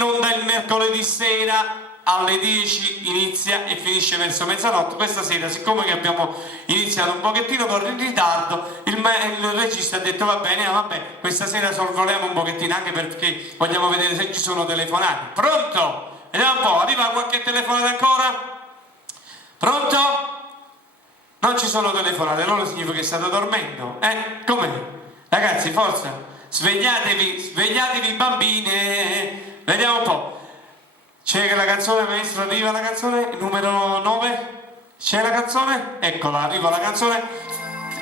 in onda il mercoledì sera alle 10, inizia e finisce verso mezzanotte. Questa sera, siccome che abbiamo iniziato un pochettino in ritardo, il regista ha detto va bene, questa sera sorvoliamo un pochettino, anche perché vogliamo vedere se ci sono telefonate. Pronto? Vediamo un po', arriva qualche telefonata ancora? Pronto? Non ci sono telefonate, allora significa che state dormendo. Com'è? Ragazzi, forza, svegliatevi bambine. Vediamo un po'. C'è la canzone, maestro, arriva la canzone, numero 9? C'è la canzone? Eccola, arriva la canzone.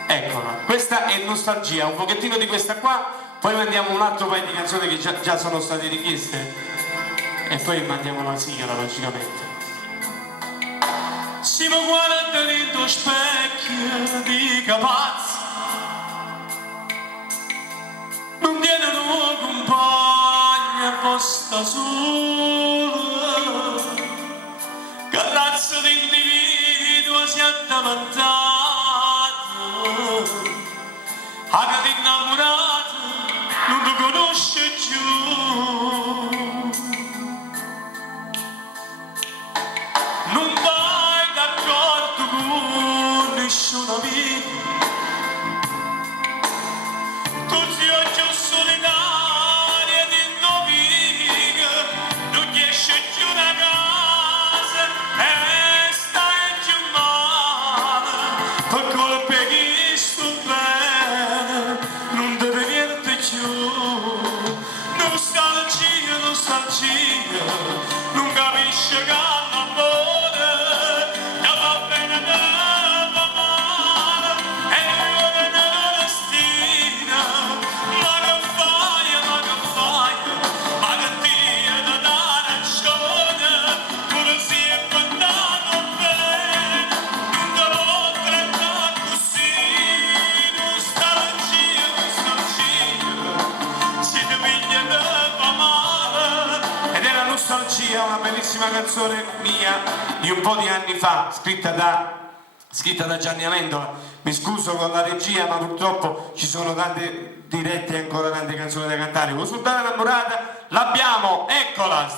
Eccola, questa è nostalgia, un pochettino di questa qua, poi mandiamo un altro paio di canzoni che già sono state richieste e poi mandiamo la sigla, logicamente. Siamo guardando in tuo specchio di capazzi, non tiene un compagno apposta sola, che razza di individuo si è davantato, anche innamorato, non ti conosce più. Non vai d'accordo con nessuna vita, tutti oggi solidari ed indovini, non riesce più una casa e stai più male, per colpe che sto bene, non deve niente più. Nostalgia, non capisce che l'amore che va bene che va male, e non è una destina, ma che fai, ma che Dio ti dà ragione, pure se è andato bene, non te lo tratta così. Nostalgia, si ti piglia che va male. Ed era Nostalgia, una bellissima canzone mia di un po' di anni fa, scritta da Gianni Amendola. Mi scuso con la regia, ma purtroppo ci sono tante dirette e ancora tante canzoni da cantare. Con Sultana innamorata l'abbiamo, eccola!